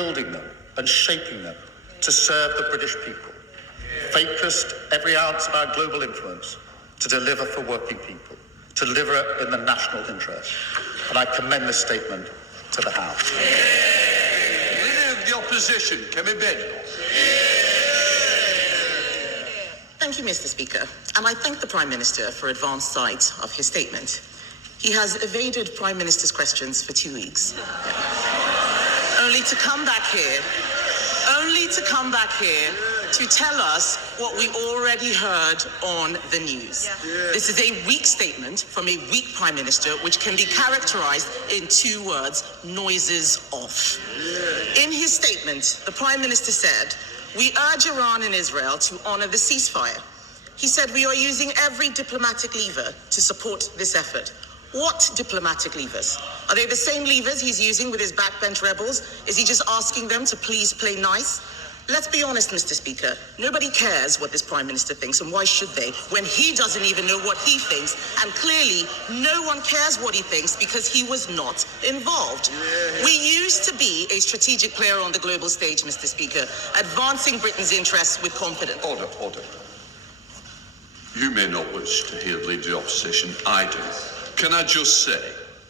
rebuilding them and shaping them to serve the British people, focused every ounce of our global influence to deliver for working people, to deliver in the national interest. And I commend this statement to the House. Leader of the Opposition, Kemi Bodenoch. Thank you, Mr. Speaker, and I thank the Prime Minister for advance sight of his statement. He has evaded Prime Minister's questions for 2 weeks, only to come back here to tell us what we already heard on the news. This is a weak statement from a weak Prime Minister, which can be characterized in 2 words: noises off. In his statement, the Prime Minister said, "We urge Iran and Israel to honor the ceasefire." He said, "We are using every diplomatic lever to support this effort." What diplomatic levers? Are they the same levers he's using with his backbench rebels? Is he just asking them to please play nice? Let's be honest, Mr. Speaker. Nobody cares what this Prime Minister thinks, and why should they, when he doesn't even know what he thinks, and clearly no one cares what he thinks because he was not involved. We used to be a strategic player on the global stage, Mr. Speaker, advancing Britain's interests with confidence. Order. You may not wish to hear the Leader of the Opposition. I do. Can I just say,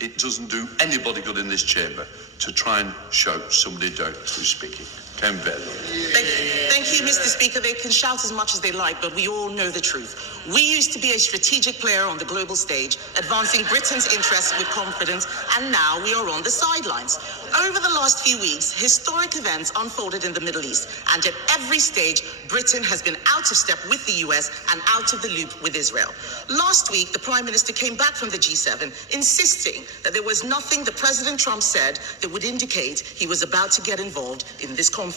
it doesn't do anybody good in this chamber to try and shout somebody down who's speaking. Kemi Bodenoch. Thank you, Mr. Speaker. They can shout as much as they like, but we all know the truth. We used to be a strategic player on the global stage, advancing Britain's interests with confidence, and now we are on the sidelines. Over the last few weeks, historic events unfolded in the Middle East, and at every stage, Britain has been out of step with the US and out of the loop with Israel. Last week, the Prime Minister came back from the G7, insisting that there was nothing that President Trump said that would indicate he was about to get involved in this conflict.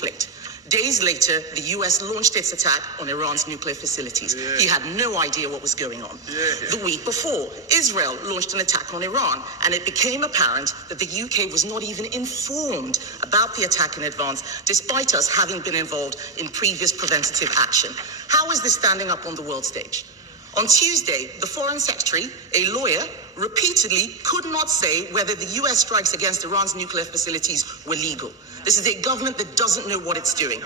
Days later, the US launched its attack on Iran's nuclear facilities. He had no idea what was going on. The week before, Israel launched an attack on Iran, and it became apparent that the UK was not even informed about the attack in advance, despite us having been involved in previous preventative action. How is this standing up on the world stage? On Tuesday, the Foreign Secretary, a lawyer, repeatedly could not say whether the US strikes against Iran's nuclear facilities were legal. This is a government that doesn't know what it's doing.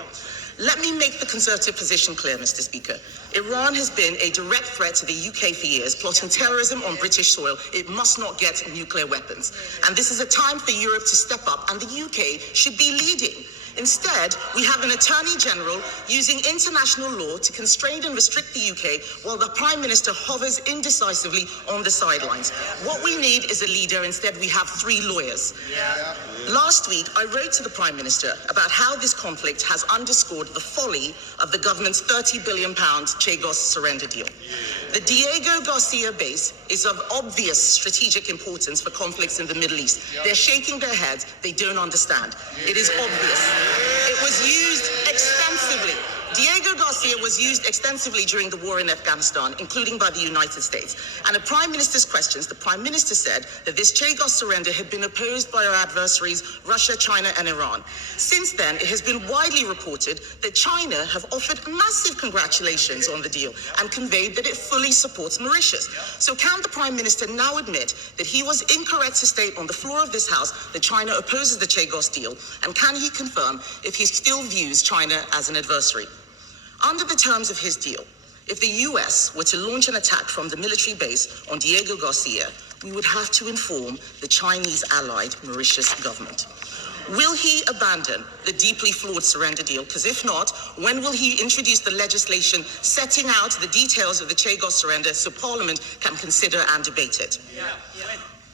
Let me make the Conservative position clear, Mr. Speaker. Iran has been a direct threat to the UK for years, plotting terrorism on British soil. It must not get nuclear weapons. And this is a time for Europe to step up, and the UK should be leading. Instead, we have an Attorney General using international law to constrain and restrict the UK while the Prime Minister hovers indecisively on the sidelines. What we need is a leader. Instead, we have 3 lawyers. Last week, I wrote to the Prime Minister about how this conflict has underscored the folly of the government's £30 billion Chagos surrender deal. The Diego Garcia base is of obvious strategic importance for conflicts in the Middle East. They're shaking their heads. They don't understand. It is obvious. It was used extensively. Diego Garcia was used extensively during the war in Afghanistan, including by the United States. And at Prime Minister's questions, the Prime Minister said that this Chagos surrender had been opposed by our adversaries, Russia, China, and Iran. Since then, it has been widely reported that China have offered massive congratulations on the deal and conveyed that it fully supports Mauritius. So can the Prime Minister now admit that he was incorrect to state on the floor of this House that China opposes the Chagos deal? And can he confirm if he still views China as an adversary? Under the terms of his deal, if the US were to launch an attack from the military base on Diego Garcia, we would have to inform the Chinese allied Mauritius government. Will he abandon the deeply flawed surrender deal? Because if not, when will he introduce the legislation setting out the details of the Chagos surrender so Parliament can consider and debate it?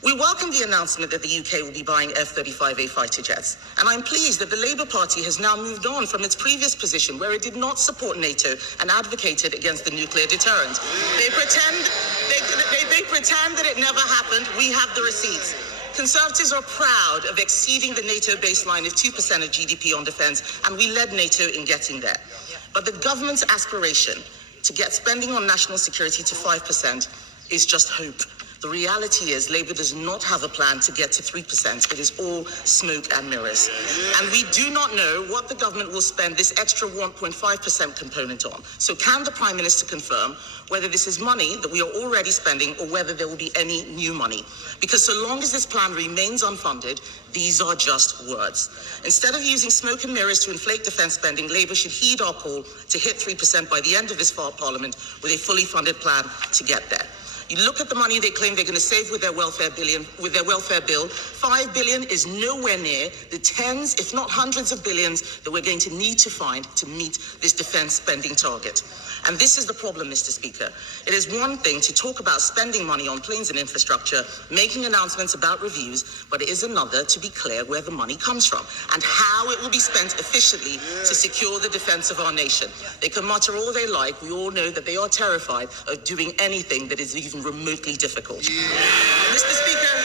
We welcome the announcement that the UK will be buying F-35A fighter jets, and I'm pleased that the Labour Party has now moved on from its previous position where it did not support NATO and advocated against the nuclear deterrent. They pretend that it never happened. We have the receipts. Conservatives are proud of exceeding the NATO baseline of 2% of GDP on defence, and we led NATO in getting there. But the government's aspiration to get spending on national security to 5% is just hope. The reality is Labour does not have a plan to get to 3%. It is all smoke and mirrors. And we do not know what the government will spend this extra 1.5% component on. So can the Prime Minister confirm whether this is money that we are already spending or whether there will be any new money? Because so long as this plan remains unfunded, these are just words. Instead of using smoke and mirrors to inflate defence spending, Labour should heed our call to hit 3% by the end of this Parliament with a fully funded plan to get there. You look at the money they claim they're going to save with their welfare bill. 5 billion is nowhere near the tens, if not hundreds of billions that we're going to need to find to meet this defence spending target. And this is the problem, Mr. Speaker. It is one thing to talk about spending money on planes and infrastructure, making announcements about reviews, but it is another to be clear where the money comes from and how it will be spent efficiently to secure the defence of our nation. They can mutter all they like. We all know that they are terrified of doing anything that is even remotely difficult. Mr. Speaker,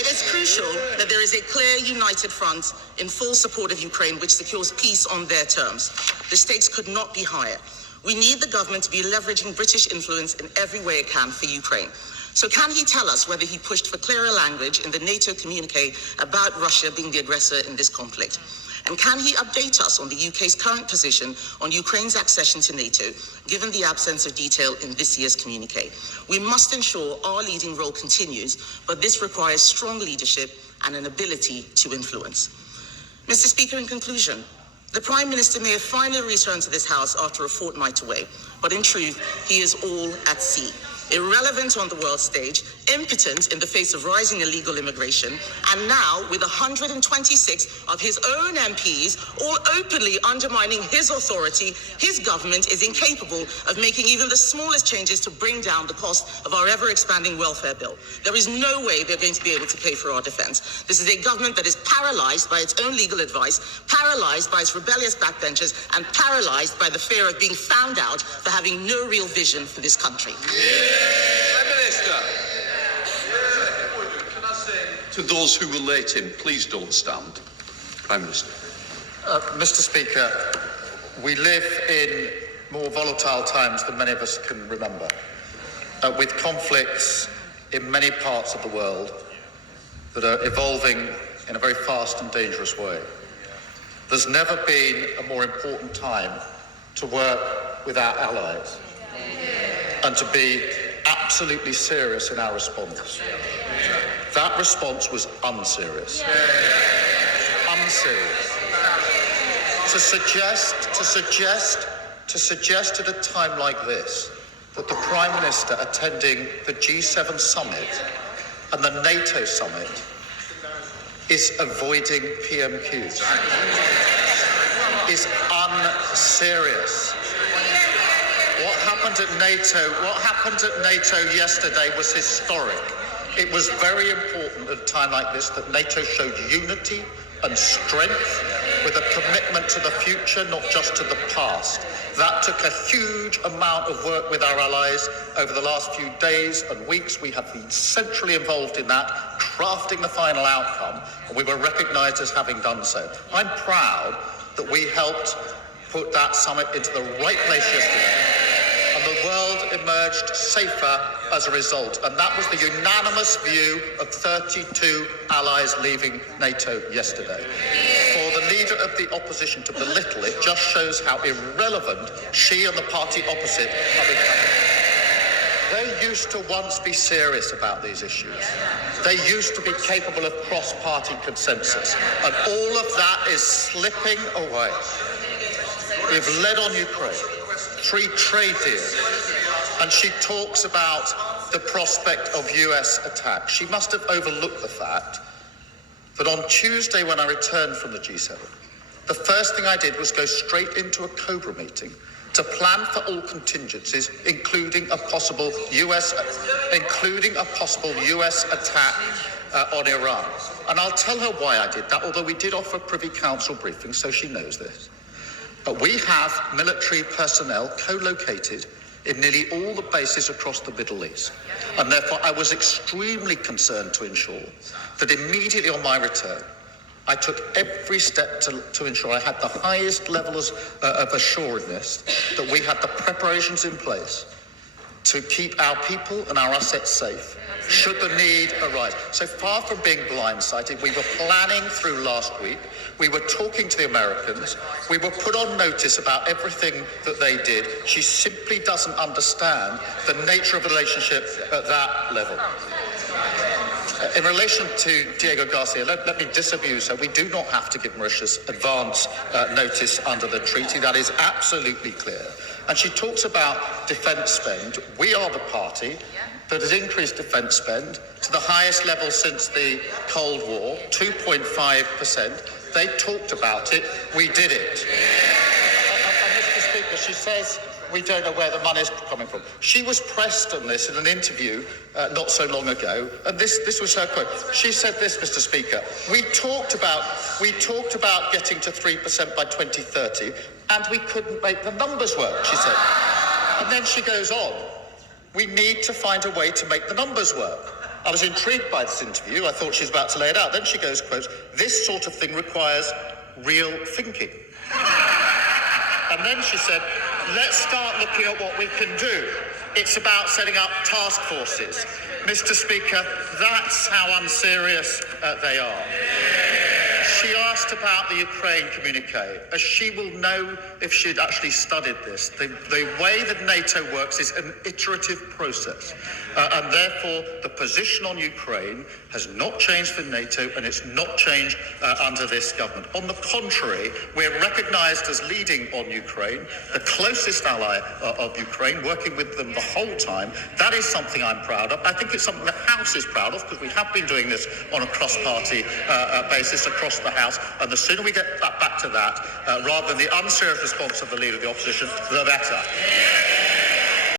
it is crucial that there is a clear, united front in full support of Ukraine, which secures peace on their terms. The stakes could not be higher. We need the government to be leveraging British influence in every way it can for Ukraine. So can he tell us whether he pushed for clearer language in the NATO communique about Russia being the aggressor in this conflict? And can he update us on the UK's current position on Ukraine's accession to NATO, given the absence of detail in this year's communique? We must ensure our leading role continues, but this requires strong leadership and an ability to influence. Mr. Speaker, in conclusion, the Prime Minister may have finally returned to this House after a fortnight away, but in truth, he is all at sea. Irrelevant on the world stage, impotent in the face of rising illegal immigration, and now with 126 of his own MPs all openly undermining his authority, his government is incapable of making even the smallest changes to bring down the cost of our ever-expanding welfare bill. There is no way they're going to be able to pay for our defence. This is a government that is paralysed by its own legal advice, paralysed by its rebellious backbenchers, and paralysed by the fear of being found out for having no real vision for this country. Prime Minister. Can I say to those who were late in, please don't stand. Prime Minister. Mr. Speaker, we live in more volatile times than many of us can remember, with conflicts in many parts of the world that are evolving in a very fast and dangerous way. There's never been a more important time to work with our allies and to be absolutely serious in our response. That response was unserious. Unserious. To suggest at a time like this that the Prime Minister attending the G7 summit and the NATO summit is avoiding PMQs is unserious. What happened at NATO yesterday was historic. It was very important at a time like this that NATO showed unity and strength with a commitment to the future, not just to the past. That took a huge amount of work with our allies over the last few days and weeks. We have been centrally involved in that, crafting the final outcome, and we were recognised as having done so. I'm proud that we helped put that summit into the right place yesterday. And the world emerged safer as a result. And that was the unanimous view of 32 allies leaving NATO yesterday. For the leader of the opposition to belittle it just shows how irrelevant she and the party opposite have become. They used to once be serious about these issues. They used to be capable of cross-party consensus. And all of that is slipping away. We've led on Ukraine. Free trade deal, and she talks about the prospect of US attack. She must have overlooked the fact that on Tuesday when I returned from the G7, the first thing I did was go straight into a COBRA meeting to plan for all contingencies, including a possible US attack on Iran. And I'll tell her why I did that, although we did offer a Privy Council briefing, so she knows this. But we have military personnel co-located in nearly all the bases across the Middle East. And therefore, I was extremely concerned to ensure that immediately on my return, I took every step to ensure I had the highest levels of assuredness that we had the preparations in place to keep our people and our assets safe should the need arise. So far from being blindsided, we were planning through last week. We were talking to the Americans. We were put on notice about everything that they did. She simply doesn't understand the nature of the relationship at that level. In relation to Diego Garcia, let me disabuse her. We do not have to give Mauritius advance notice under the treaty. That is absolutely clear. And she talks about defence spend. We are the party that has increased defence spend to the highest level since the Cold War, 2.5%. They talked about it. We did it. And Mr. Speaker, she says we don't know where the money's coming from. She was pressed on this in an interview not so long ago, and this was her quote. She said this, Mr. Speaker, we talked about getting to 3% by 2030, and we couldn't make the numbers work, she said. And then she goes on, we need to find a way to make the numbers work. I was intrigued by this interview. I thought she was about to lay it out. Then she goes, quote, this sort of thing requires real thinking. And then she said, let's start looking at what we can do. It's about setting up task forces. Mr. Speaker, that's how unserious they are. She asked about the Ukraine communique, as she will know if she'd actually studied this. The way that NATO works is an iterative process, and therefore the position on Ukraine has not changed for NATO, and it's not changed under this government. On the contrary, we're recognised as leading on Ukraine, the closest ally of Ukraine, working with them the whole time. That is something I'm proud of. I think it's something the House is proud of, because we have been doing this on a cross-party basis across the House, and the sooner we get back to that, rather than the unserious response of the Leader of the Opposition, the better.